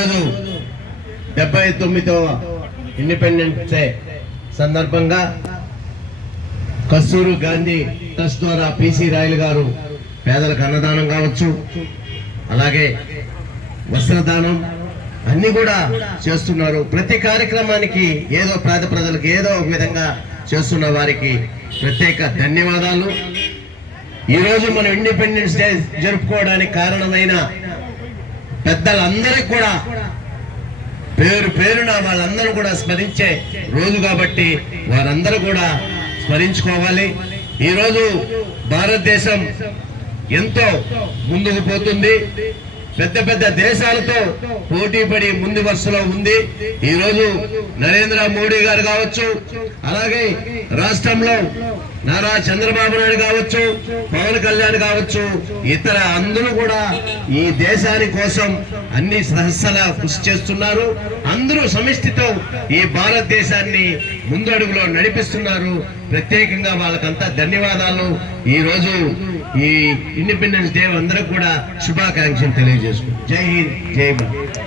79వ independence day సందర్భంగా కస్తూరి Gandhi trust ద్వారా PC royal గారు పేదలకు అన్నదానం కావచ్చు, అలాగే వస్త్రదానం అన్ని కూడా చేస్తున్నారు. ప్రతి కార్యక్రమానికి ఏదో పేద ప్రజలకు ఏదో ఒక విధంగా చేస్తున్న వారికి ప్రత్యేక ధన్యవాదాలు. ఈరోజు మనం ఇండిపెండెన్స్ డే జరుపుకోవడానికి కారణమైన పెద్దలందరికీ కూడా పేరు పేరున వాళ్ళందరూ కూడా స్మరించే రోజు కాబట్టి వారందరూ కూడా స్మరించుకోవాలి. ఈరోజు భారతదేశం ఎంతో ముందుకు పోతుంది, పెద్ద పెద్ద దేశాలతో పోటీ పడి ముందు వరుసలో ఉంది. ఈరోజు నరేంద్ర మోడీ గారు కావచ్చు, అలాగే రాష్ట్రంలో నారా చంద్రబాబు నాయుడు కావచ్చు, పవన్ కళ్యాణ్ కావచ్చు, ఇతర అందరూ కూడా ఈ దేశాని కోసం అన్ని సహస్ర కృషి చేస్తున్నారు. అందరూ సమిష్టితో ఈ భారతదేశాన్ని ముందడుగులో నడిపిస్తున్నారు. ప్రత్యేకంగా వాళ్ళకంతా ధన్యవాదాలు. ఈ రోజు ఈ ఇండిపెండెన్స్ డే అందరూ కూడా శుభాకాంక్షలు తెలియజేసుకుంటారు. జై హింద్, జై భారత్.